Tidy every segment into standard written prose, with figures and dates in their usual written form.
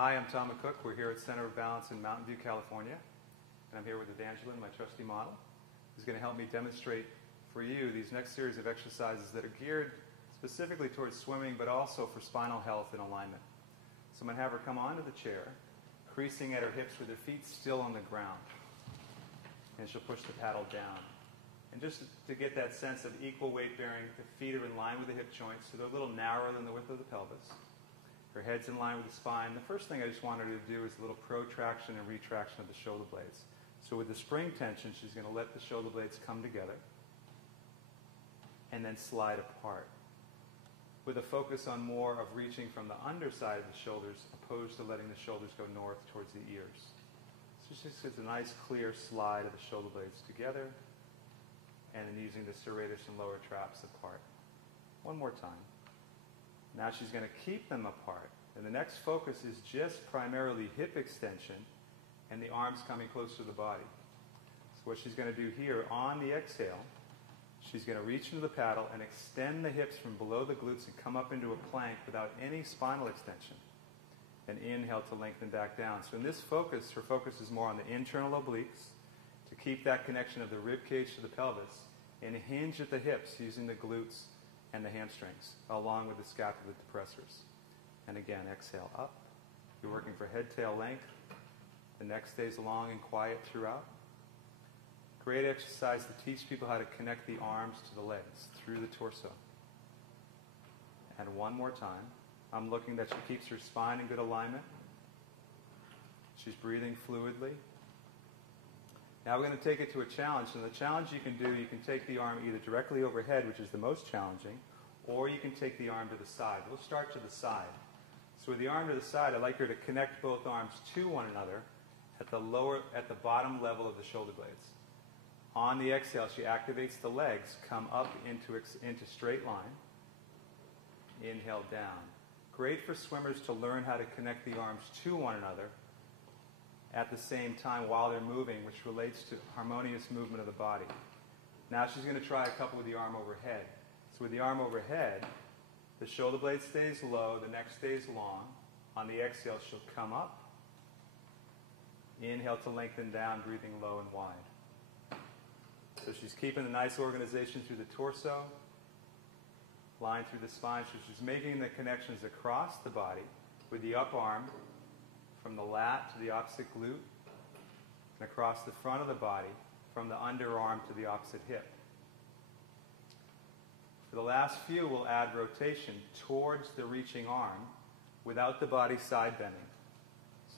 Hi, I'm Tom McCook. We're here at Center of Balance in Mountain View, California. And I'm here with Evangeline, my trusty model, who's going to help me demonstrate for you these next series of exercises that are geared specifically towards swimming, but also for spinal health and alignment. So I'm going to have her come onto the chair, creasing at her hips with her feet still on the ground. And she'll push the paddle down. And just to get that sense of equal weight bearing, the feet are in line with the hip joints, so they're a little narrower than the width of the pelvis. Her head's in line with the spine. The first thing I just want her to do is a little protraction and retraction of the shoulder blades. So with the spring tension, she's going to let the shoulder blades come together and then slide apart, with a focus on more of reaching from the underside of the shoulders opposed to letting the shoulders go north towards the ears. So she just gets a nice clear slide of the shoulder blades together and then using the serratus and lower traps apart. One more time. Now she's going to keep them apart. And the next focus is just primarily hip extension and the arms coming close to the body. So what she's going to do here on the exhale, she's going to reach into the paddle and extend the hips from below the glutes and come up into a plank without any spinal extension. And inhale to lengthen back down. So in this focus, her focus is more on the internal obliques to keep that connection of the rib cage to the pelvis and hinge at the hips using the glutes and the hamstrings, along with the scapula depressors. And again, exhale up. You're working for head-tail length. The neck stays long and quiet throughout. Great exercise to teach people how to connect the arms to the legs through the torso. And one more time. I'm looking that she keeps her spine in good alignment. She's breathing fluidly. Now we're going to take it to a challenge. And the challenge you can do, you can take the arm either directly overhead, which is the most challenging, or you can take the arm to the side. We'll start to the side. So with the arm to the side, I'd like her to connect both arms to one another at the bottom level of the shoulder blades. On the exhale, she activates the legs, come up into straight line. Inhale down. Great for swimmers to learn how to connect the arms to one another at the same time while they're moving, which relates to harmonious movement of the body. Now she's going to try a couple with the arm overhead. So with the arm overhead, the shoulder blade stays low, the neck stays long. On the exhale, she'll come up. Inhale to lengthen down, breathing low and wide. So she's keeping a nice organization through the torso, line through the spine. So she's making the connections across the body with the up arm from the lat to the opposite glute and across the front of the body from the underarm to the opposite hip. For the last few, we'll add rotation towards the reaching arm without the body side bending.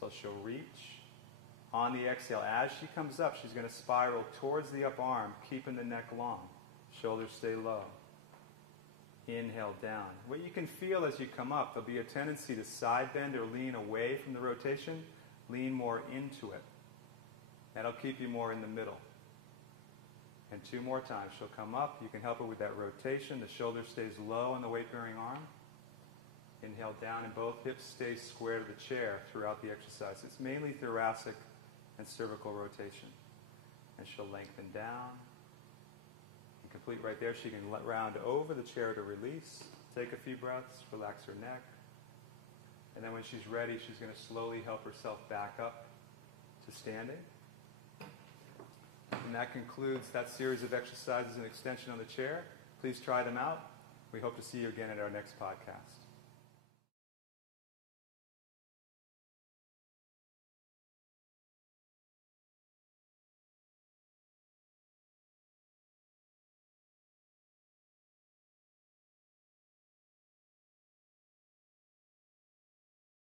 So she'll reach. On the exhale, as she comes up, she's going to spiral towards the up arm, keeping the neck long. Shoulders stay low. Inhale down. What you can feel as you come up, there'll be a tendency to side bend or lean away from the rotation, lean more into it. That'll keep you more in the middle. And two more times. She'll come up. You can help her with that rotation. The shoulder stays low on the weight-bearing arm. Inhale down, and both hips stay square to the chair throughout the exercise. It's mainly thoracic and cervical rotation. And she'll lengthen down. And complete right there. She can round over the chair to release. Take a few breaths. Relax her neck. And then when she's ready, she's going to slowly help herself back up to standing. And that concludes that series of exercises and extension on the chair. Please try them out. We hope to see you again at our next podcast.